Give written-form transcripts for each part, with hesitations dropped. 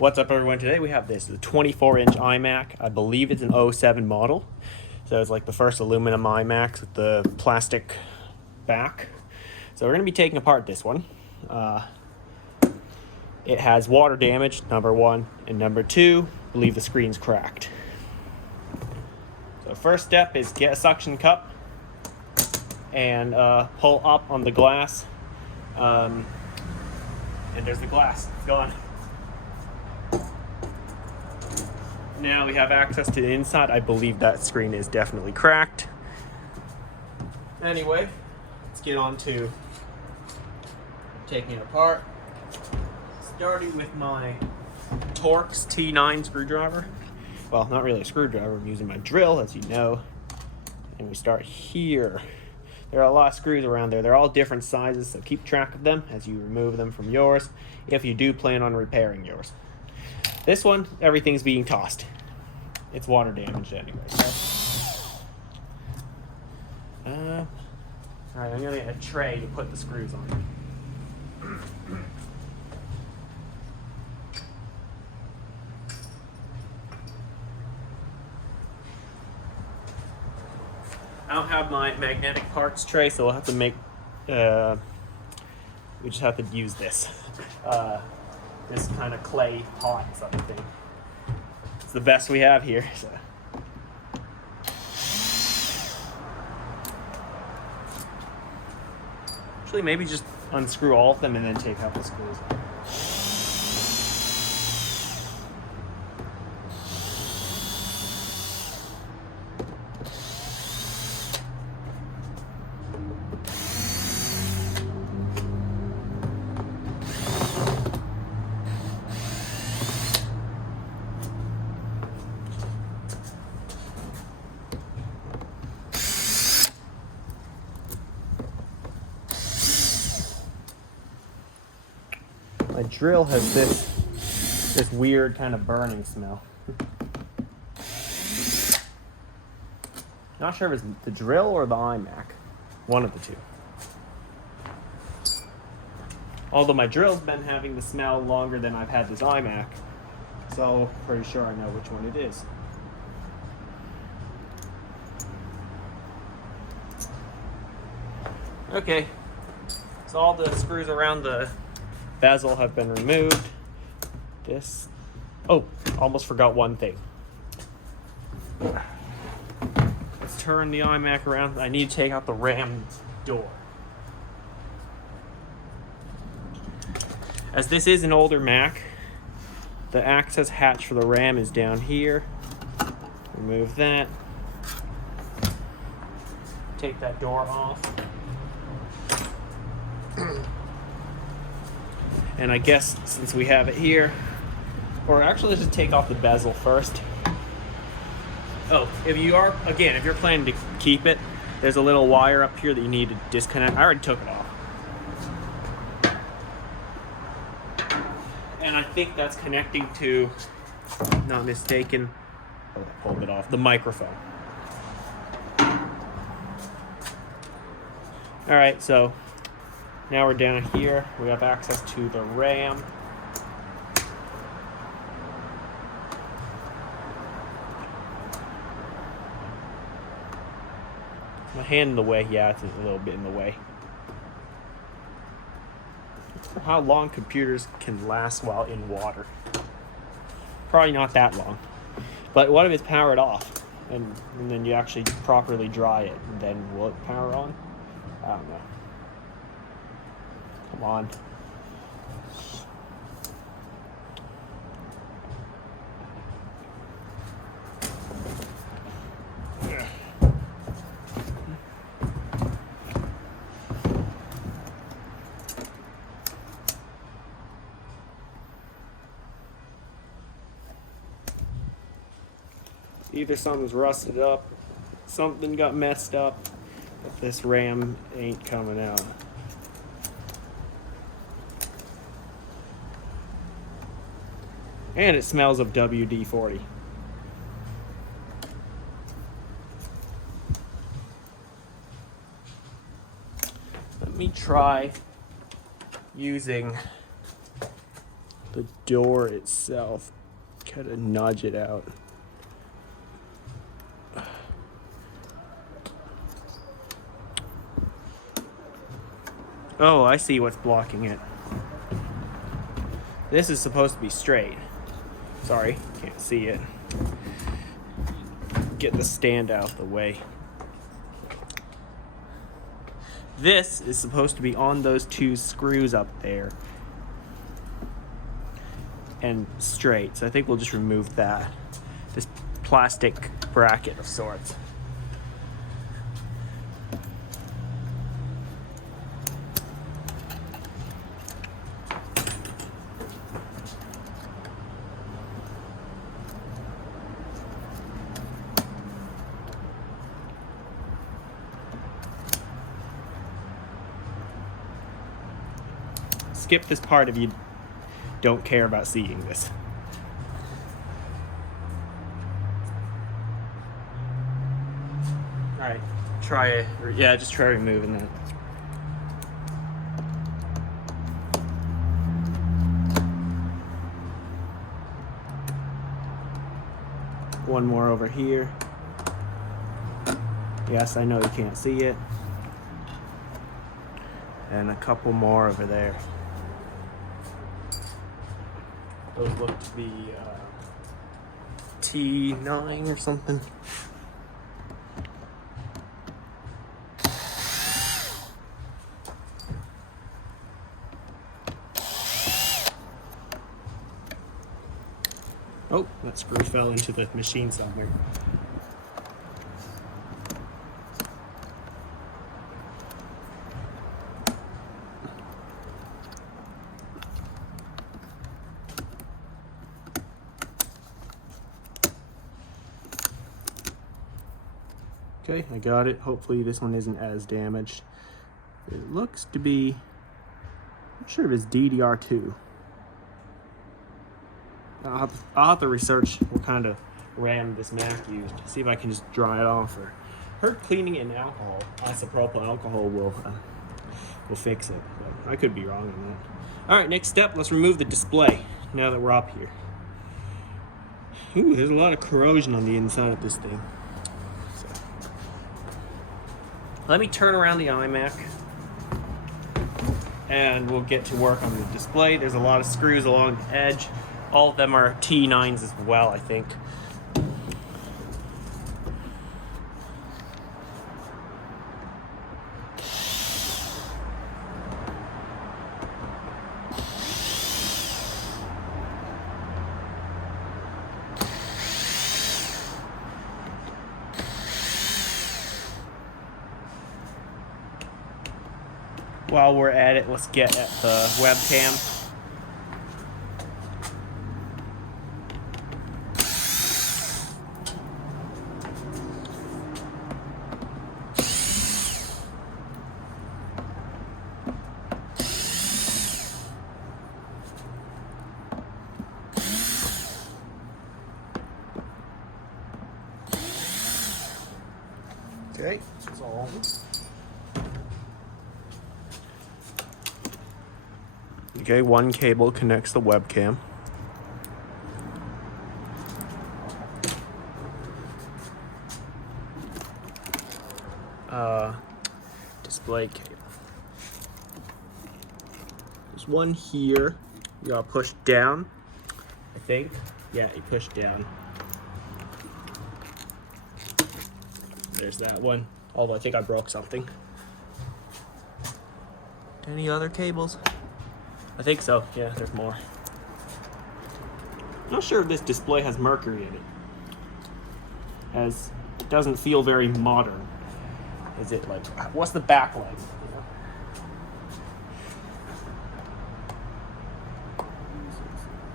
What's up, everyone? Today we have this, the 24-inch iMac. I believe it's an 07 model. So it's like the first aluminum iMacs with the plastic back. So we're going to be taking apart this one. It has water damage, number one. And number two, I believe the screen's cracked. So first step is get a suction cup and pull up on the glass. And there's the glass. It's gone. Now we have access to the inside. I believe that screen is definitely cracked. Anyway, let's get on to taking it apart. Starting with my Torx T9 screwdriver. Well, not really a screwdriver, I'm using my drill, as you know. And we start here. There are a lot of screws around there. They're all different sizes, so keep track of them as you remove them from yours, if you do plan on repairing yours. This one, everything's being tossed. It's water damaged anyway. Alright, I'm gonna get a tray to put the screws on. I don't have my magnetic parts tray, so we'll have to make, we just have to use this. This kind of clay pot sort of thing. It's the best we have here. So. Actually, maybe just unscrew all of them and then take out the screws. My drill has this weird kind of burning smell. Not sure if it's the drill or the iMac. One of the two. Although my drill's been having the smell longer than I've had this iMac, so pretty sure I know which one it is. Okay, so all the screws around the bezel have been removed. Almost forgot one thing. Let's turn the iMac around. I need to take out the RAM door. As this is an older Mac, the access hatch for the RAM is down here. Remove that. Take that door off. And I guess since we have it here, or actually let's just take off the bezel first. Oh, if you're planning to keep it, there's a little wire up here that you need to disconnect. I already took it off. And I think that's connecting to, not mistaken, I pulled it off, the microphone. All right, so now we're down here. We have access to the RAM. My hand in the way. Yeah, it's a little bit in the way. How long computers can last while in water? Probably not that long. But what if it's powered off? And then you actually properly dry it. And then will it power on? I don't know. Come on. Either something's rusted up, something got messed up, but this RAM ain't coming out. And it smells of WD-40. Let me try using the door itself, kind of nudge it out. Oh, I see what's blocking it. This is supposed to be straight. Sorry, can't see it. Get the stand out of the way. This is supposed to be on those two screws up there and straight. So I think we'll just remove that. This plastic bracket of sorts. Skip this part if you don't care about seeing this. All right, try it. Yeah, just try removing that. One more over here. Yes, I know you can't see it. And a couple more over there. Those look to be T9 or something. Oh, that screw fell into the machine somewhere. Okay, I got it. Hopefully this one isn't as damaged. It looks to be, I'm not sure if it's DDR2. I'll have to research what kind of RAM this Mac used. See if I can just dry it off. Or heard cleaning it in alcohol, isopropyl alcohol will fix it. But I could be wrong on that. All right, next step. Let's remove the display. Now that we're up here. Ooh, there's a lot of corrosion on the inside of this thing. So, let me turn around the iMac, and we'll get to work on the display. There's a lot of screws along the edge. All of them are T9s as well, I think. While we're at it, let's get at the webcam. Okay, that's all of them. Okay, one cable connects the webcam. Display cable. There's one here. You gotta push down, I think. Yeah, you push down. There's that one. Although I think I broke something. Any other cables? I think so. Yeah, there's more. Not sure if this display has mercury in it, as it doesn't feel very modern. Is it like, what's the backlight?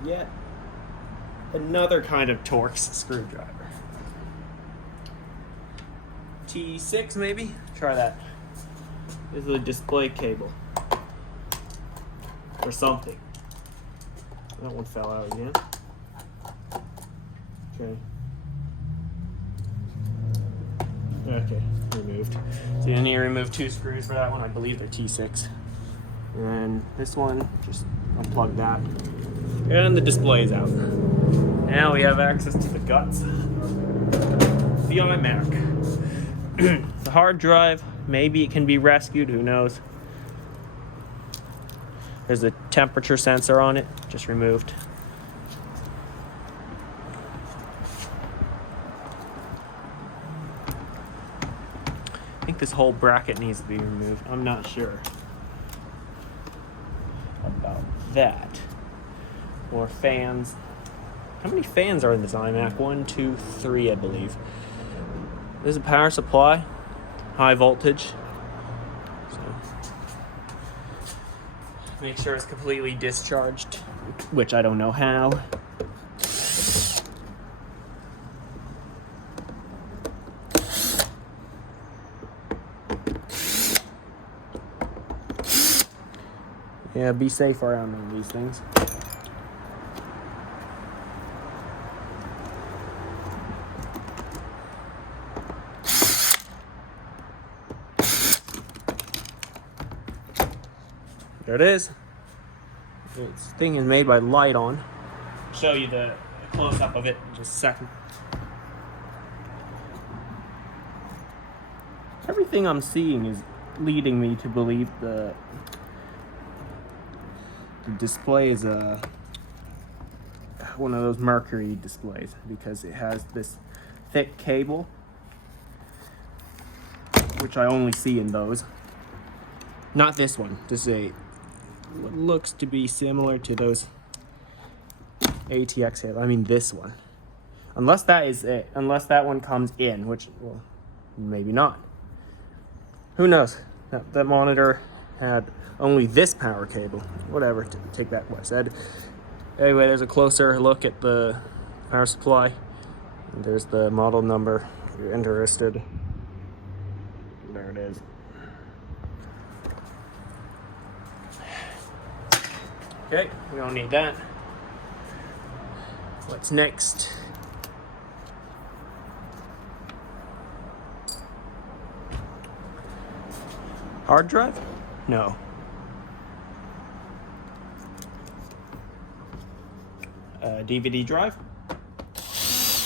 Yet another kind of Torx screwdriver. T6 maybe? Try that. This is a display cable. Or something. That one fell out again. Okay. Okay, removed. So you need to remove 2 screws for that one. I believe they're T6. And this one, just unplug that. And the display's out. Now we have access to the guts. The iMac. The hard drive, maybe it can be rescued, who knows. There's a temperature sensor on it, just removed. I think this whole bracket needs to be removed. I'm not sure about that. More fans. How many fans are in this iMac? 1, 2, 3, I believe. There's a power supply, high voltage. So make sure it's completely discharged, which I don't know how. Yeah, be safe around these things. There it is. This thing is made by Light-On. I'll show you the close-up of it in just a second. Everything I'm seeing is leading me to believe the display is one of those Mercury displays, because it has this thick cable, which I only see in those. Not this one. This is what looks to be similar to those ATX cables. I mean this one. Unless that is it. Unless that one comes in, which, well, maybe not. Who knows? That monitor had only this power cable. Whatever, take that what I said. Anyway, there's a closer look at the power supply. And there's the model number if you're interested. There it is. Okay, we don't need that. What's next? Hard drive? No. DVD drive?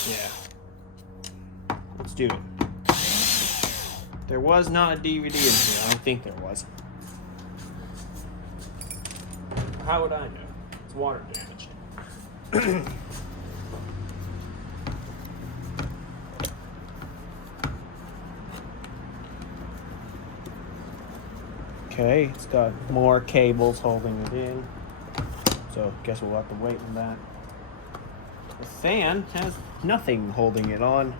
Yeah. Let's do it. There was not a DVD in here. I don't think there was. How would I know? It's water damaged. Okay, it's got more cables holding it in. So guess we'll have to wait on that. The fan has nothing holding it on.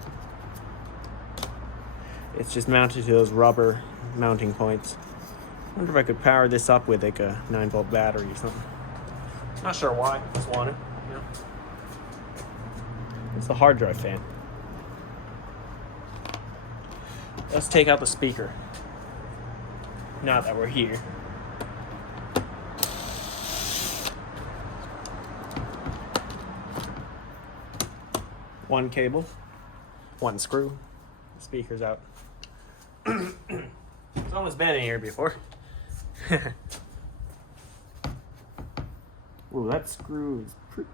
It's just mounted to those rubber mounting points. I wonder if I could power this up with like a 9-volt battery or something. Not sure why, just want it. Yeah. It's the hard drive fan. Let's take out the speaker. Now that we're here. One cable, one screw, the speaker's out. Someone's been in here before. Ooh, that screw is pretty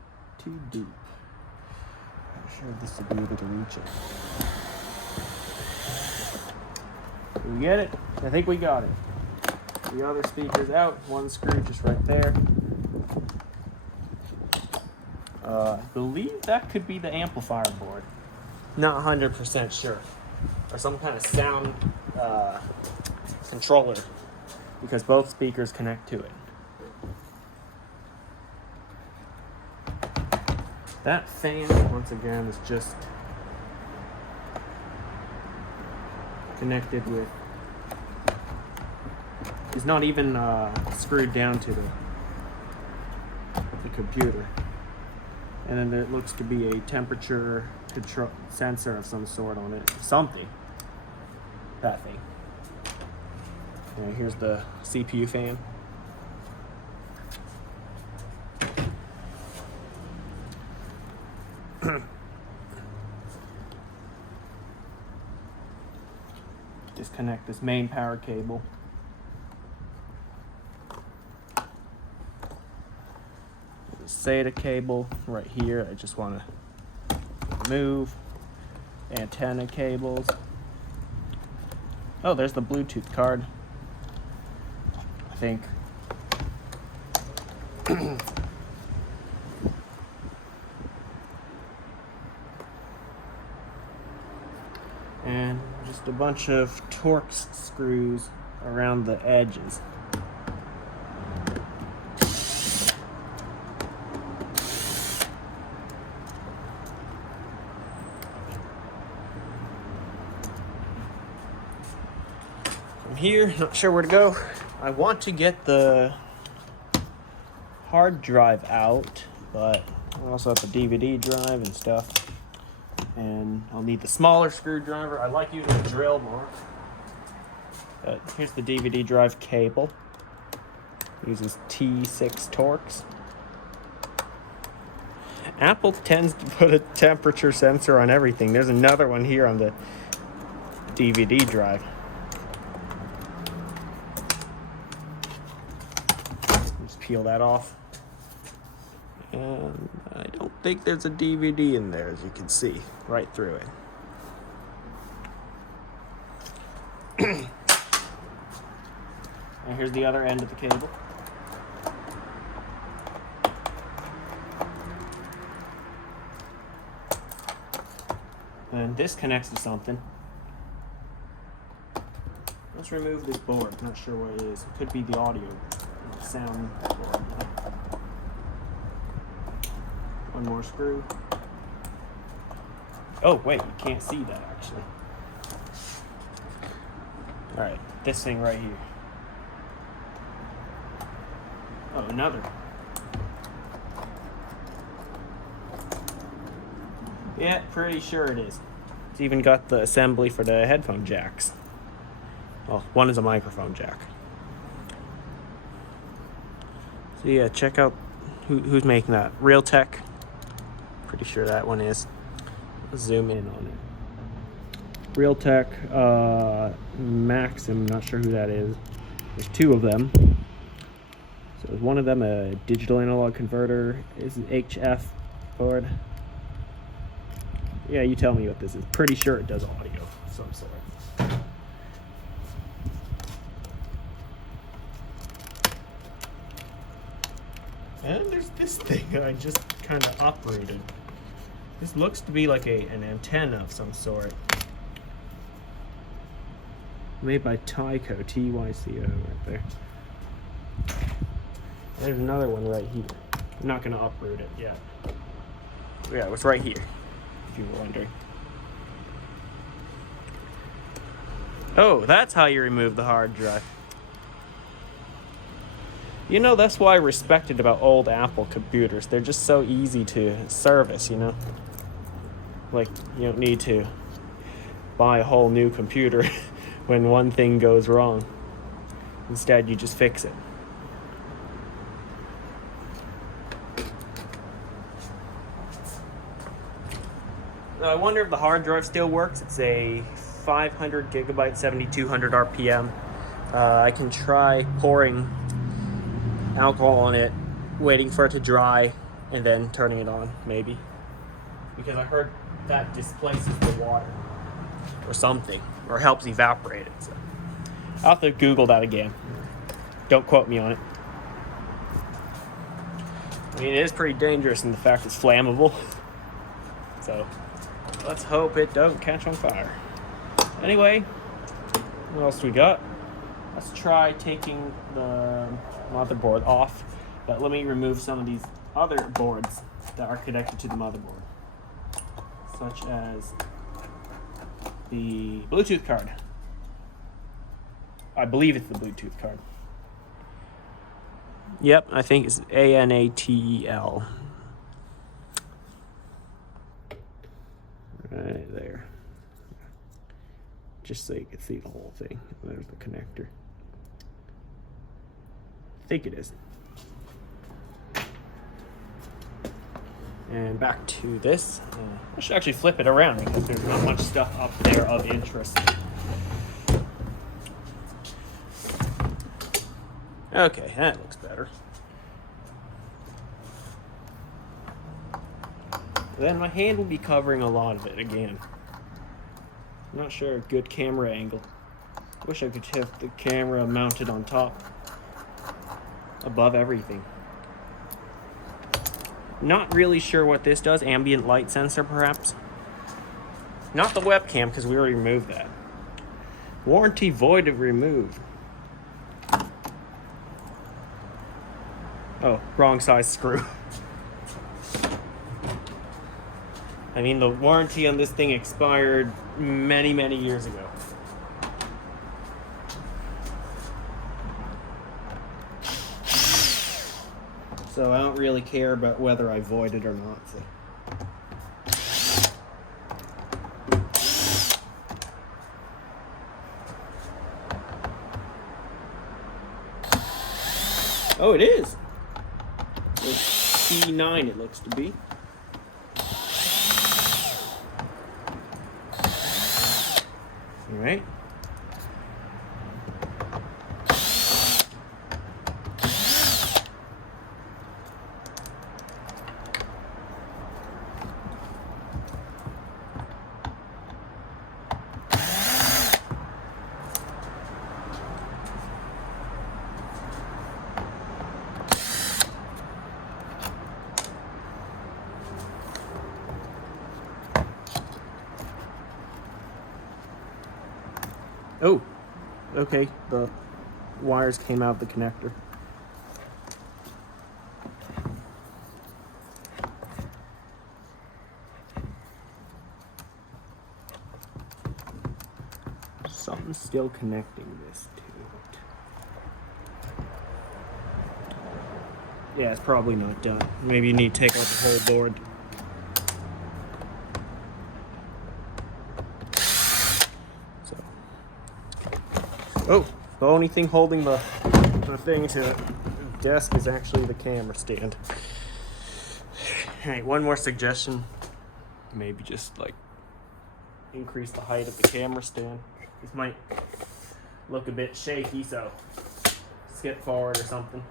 deep. I'm sure this will be able to reach it. Did we get it? I think we got it. The other speaker's out, one screw just right there. I believe that could be the amplifier board. Not 100% sure. Or some kind of sound controller, because both speakers connect to it. That fan, once again, is just connected with, is not even screwed down to the computer. And then there looks to be a temperature control sensor of some sort on it. Something. That thing. And here's the CPU fan. Disconnect this main power cable. SATA cable right here. I just want to remove. Antenna cables. Oh, there's the Bluetooth card, I think. And just a bunch of Torx screws around the edges. From here, not sure where to go. I want to get the hard drive out, but I also have the DVD drive and stuff. And I'll need the smaller screwdriver. I like using a drill more. But here's the DVD drive cable. Uses T6 Torx. Apple tends to put a temperature sensor on everything. There's another one here on the DVD drive. Just peel that off. And I don't think there's a DVD in there, as you can see, right through it. And here's the other end of the cable. And this connects to something. Let's remove this board. I'm not sure what it is. It could be the audio, sound board. One more screw. Oh, wait, you can't see that actually. Alright, this thing right here. Oh, another. Yeah, pretty sure it is. It's even got the assembly for the headphone jacks. Well, one is a microphone jack. So yeah, check out who's making that. Realtek. Pretty sure that one is. Let's zoom in on it. Realtek, Maxim, not sure who that is. There's two of them. So is one of them a digital analog converter? Is an HF board? Yeah, you tell me what this is. Pretty sure it does audio of some sort. And there's this thing that I just kind of uprooted. This looks to be like an antenna of some sort. Made by Tyco, T-Y-C-O, right there. There's another one right here. I'm not going to uproot it yet. Yeah, it was right here, if you were wondering. Oh, that's how you remove the hard drive. You know, that's why I respect it about old Apple computers. They're just so easy to service, you know? Like, you don't need to buy a whole new computer when one thing goes wrong. Instead, you just fix it. I wonder if the hard drive still works. It's a 500 gigabyte, 7200 RPM. I can try pouring alcohol on it, waiting for it to dry, and then turning it on, maybe. Because I heard that displaces the water or something, or helps evaporate it. So I'll have to Google that again. Don't quote me on it. I mean, it is pretty dangerous in the fact it's flammable. So let's hope it don't catch on fire. Anyway, what else we got? Let's try taking the motherboard off, but let me remove some of these other boards that are connected to the motherboard, such as the Bluetooth card. I believe it's the Bluetooth card. Yep, I think it's ANATEL. Right there. Just so you can see the whole thing. There's the connector. I think it is. And back to this. I should actually flip it around because there's not much stuff up there of interest. Okay, that looks better. Then my hand will be covering a lot of it again. I'm not sure a good camera angle. Wish I could have the camera mounted on top, above everything. Not really sure what this does. Ambient light sensor, perhaps. Not the webcam, because we already removed that. Warranty void of remove. Oh, wrong size screw. I mean, the warranty on this thing expired many, many years ago. So I don't really care about whether I void it or not. So. Oh, it is. It's T9, it looks to be. All right. Oh, okay, the wires came out of the connector. Something's still connecting this to it. Yeah, it's probably not done. Maybe you need to take out the whole board. Oh, the only thing holding the thing to the desk is actually the camera stand. Alright, one more suggestion. Maybe just like increase the height of the camera stand. This might look a bit shaky, so skip forward or something.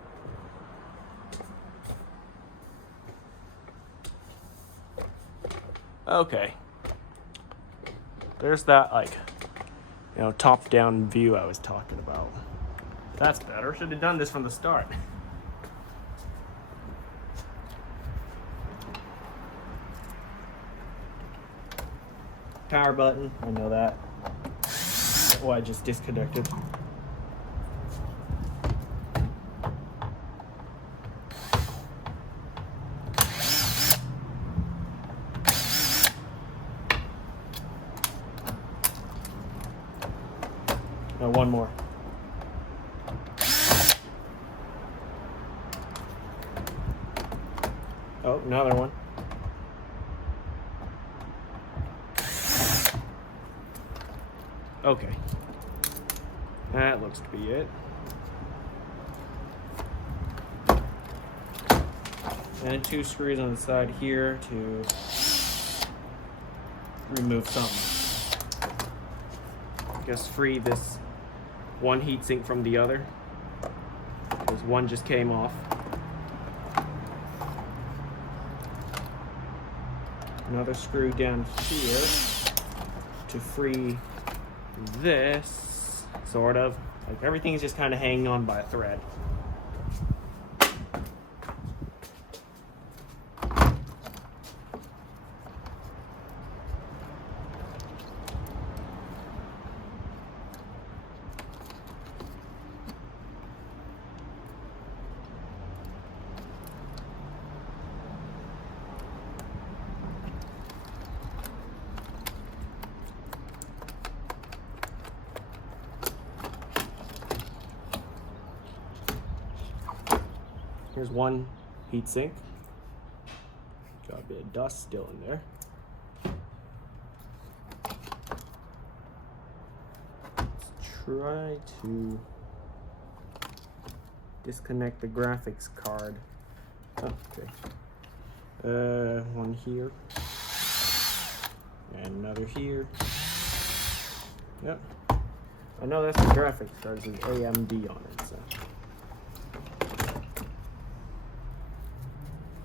Okay. There's that, like, you know, top-down view I was talking about. That's better. Should have done this from the start. Power button, I know that. Oh, I just disconnected. One more. Oh, another one. Okay. That looks to be it. And 2 screws on the side here to remove something. Just free this one heatsink from the other, because one just came off. Another screw down here to free this, sort of. Like everything's just kind of hanging on by a thread. Here's one heatsink. Got a bit of dust still in there. Let's try to disconnect the graphics card. Oh, okay. One here. And another here. Yep. I know that's the graphics card. There's AMD on it, so.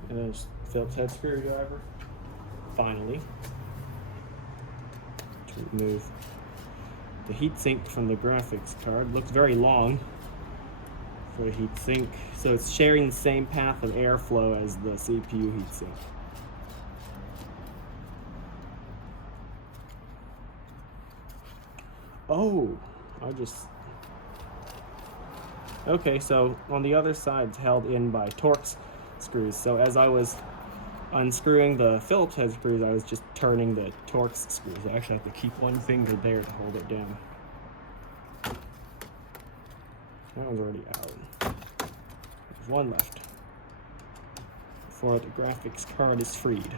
And then just Phillips head screwdriver. finally, to remove the heatsink from the graphics card. Looks very long for a heatsink, so it's sharing the same path of airflow as the CPU heatsink. Oh, okay, so on the other side it's held in by Torx screws. So as I was unscrewing the Phillips head screws, I was just turning the Torx screws. I actually have to keep one finger there to hold it down. That one's already out. There's one left before the graphics card is freed.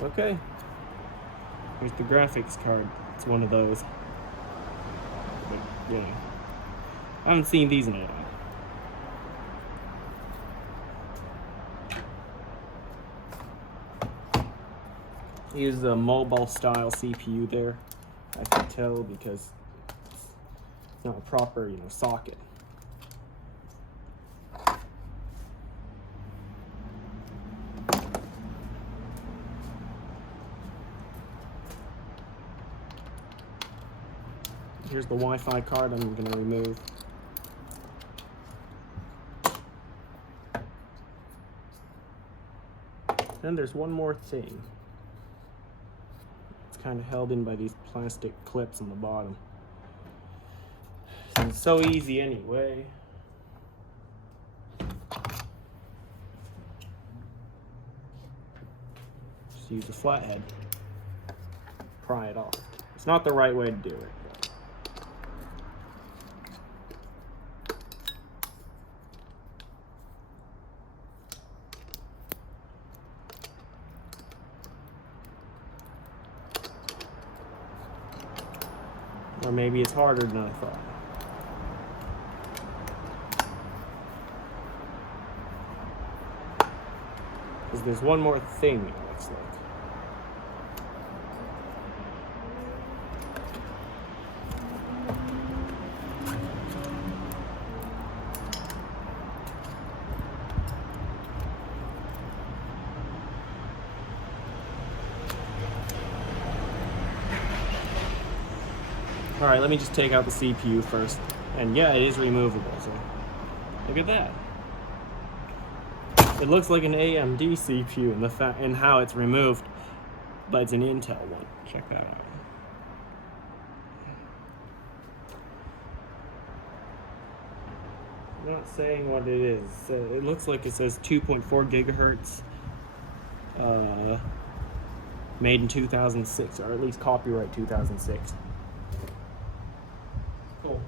Okay. Here's the graphics card. It's one of those. But, you know, I haven't seen these in a while. Use a mobile style CPU there. I can tell because it's not a proper, you know, socket. Here's the Wi-Fi card I'm going to remove. Then there's one more thing. It's kind of held in by these plastic clips on the bottom. So it's so easy anyway. Just use a flathead. Pry it off. It's not the right way to do it. Or maybe it's harder than I thought. Because there's one more thing, it looks like. Alright, let me just take out the CPU first. And yeah, it is removable, so look at that. It looks like an AMD CPU in how it's removed, but it's an Intel one. Check that out. I'm not saying what it is. It looks like it says 2.4 gigahertz, made in 2006, or at least copyright 2006. Cool.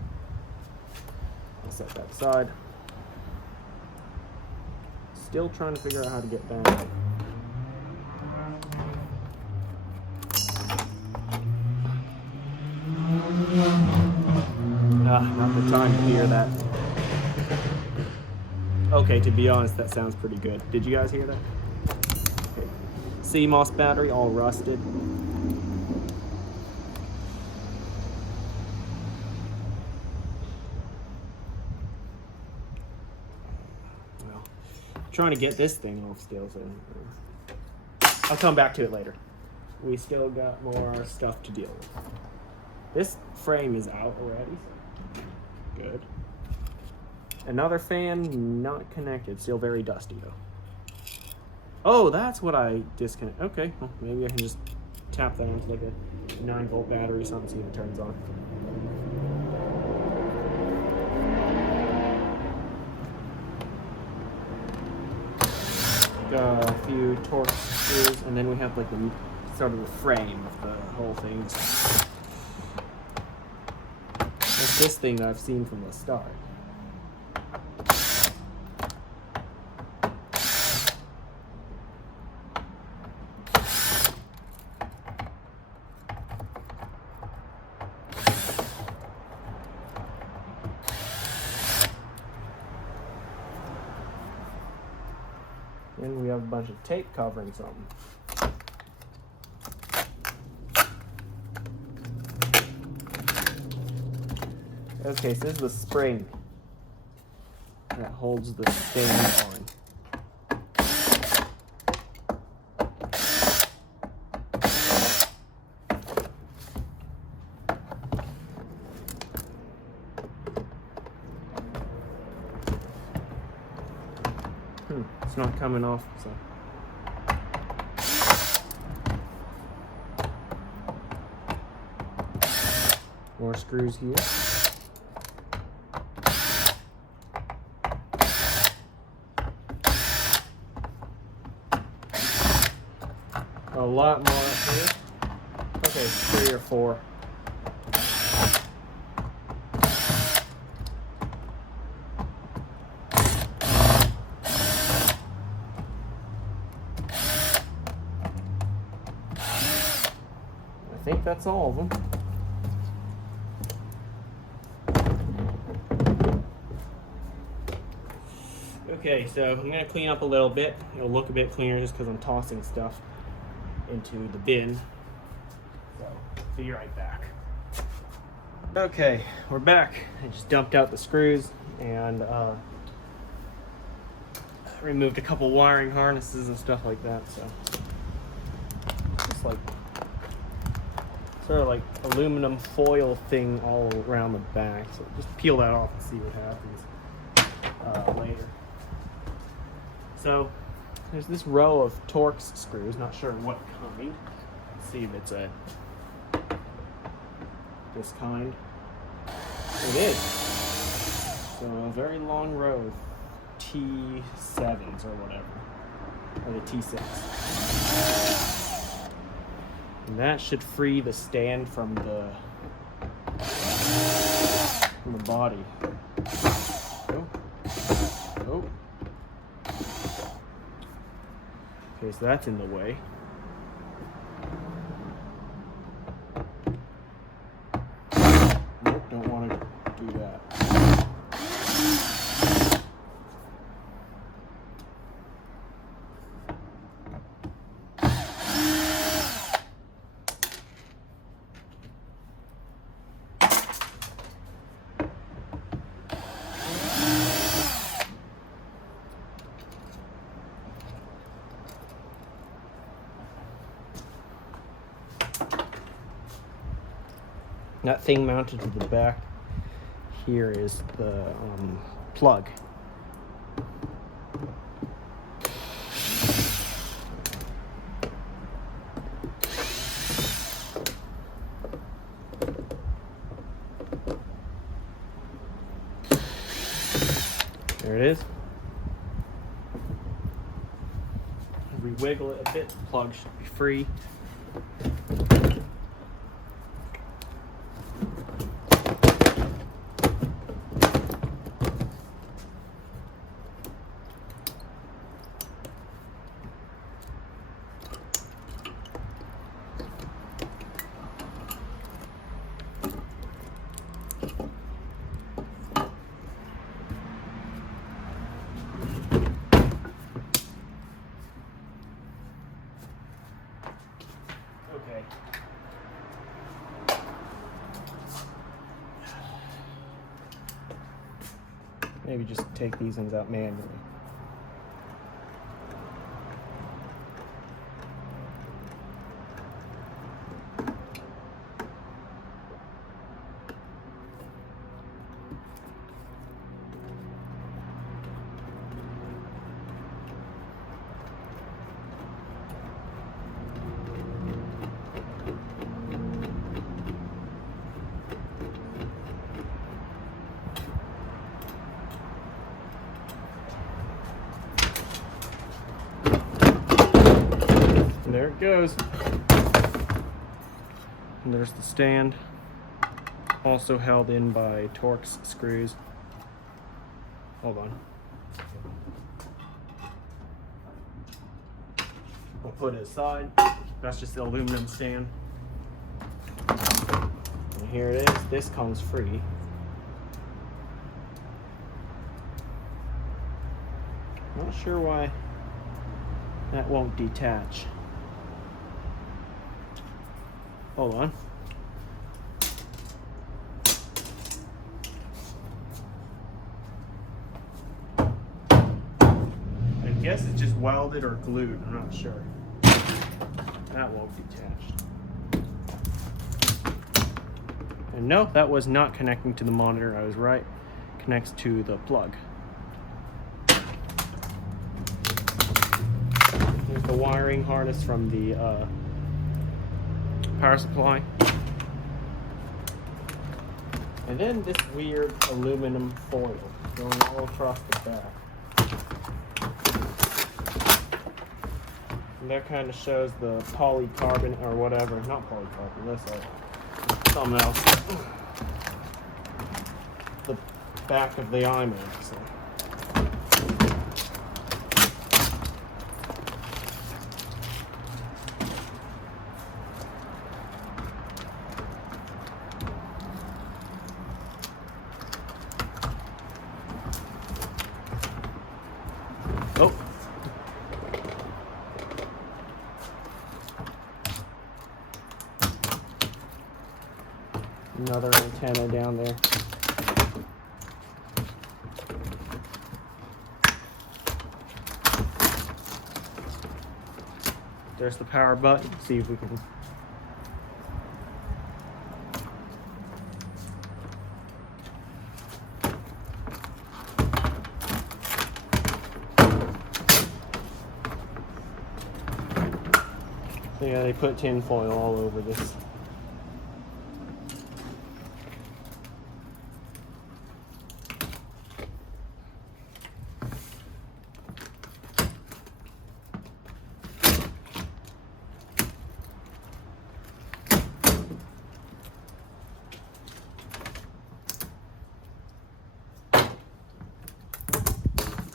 I'll set that aside. Still trying to figure out how to get down. Not the time to hear that. Okay, to be honest, that sounds pretty good. Did you guys hear that? Okay. CMOS battery, all rusted. Well, trying to get this thing off still, so I'll come back to it later. We still got more stuff to deal with. This frame is out already. Good. Another fan, not connected. Still very dusty, though. Oh, that's what I disconnect. Okay, well, maybe I can just tap that onto like a 9-volt battery or something, see if it turns on. Got a few Torx screws, and then we have like the sort of the frame of the whole thing. It's this thing that I've seen from the start. And we have a bunch of tape covering something. Okay, so this is the spring that holds the stand on. coming off. So. More screws here. A lot more up here. Okay, 3 or 4. I think that's all of them. Okay, so I'm gonna clean up a little bit. It'll look a bit cleaner just because I'm tossing stuff into the bin. So, be right back. Okay, we're back. I just dumped out the screws and removed a couple wiring harnesses and stuff like that. So, just like sort of like aluminum foil thing all around the back. So just peel that off and see what happens later. So there's this row of Torx screws, not sure what kind. Let's see if it's this kind. It is. So a very long row of T7s or whatever, or the T6. And that should free the stand from the body. Oh. Oh. Okay, so that's in the way. Nope, don't want to do that. That thing mounted to the back here is the plug. There it is. If we wiggle it a bit, the plug should be free. Okay. Maybe just take these ones out manually. There it goes. And there's the stand, also held in by Torx screws. Hold on. We'll put it aside. That's just the aluminum stand. And here it is. This comes free. Not sure why that won't detach. Hold on. I guess it's just welded or glued, I'm not sure. That won't detach. And no, that was not connecting to the monitor, I was right. Connects to the plug. the wiring harness from the power supply. And then this weird aluminum foil going all across the back. And that kind of shows the polycarbonate or whatever, not polycarbonate, that's something else. The back of the iMac. So. Oh. Another antenna down there. There's the power button. See if we can. So yeah, they put tin foil all over this.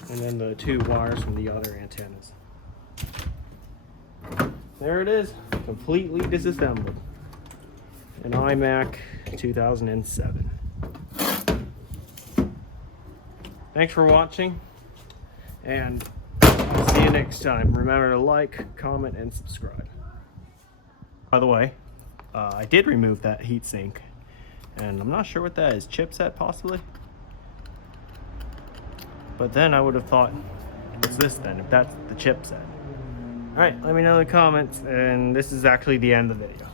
And then the two wires from the other antennas. There it is, completely disassembled. An iMac 2007. Thanks for watching, and see you next time. Remember to like, comment, and subscribe. By the way, I did remove that heatsink, and I'm not sure what that is. Chipset, possibly? But then I would have thought, what's this then, if that's the chipset? Alright, let me know in the comments, and this is actually the end of the video.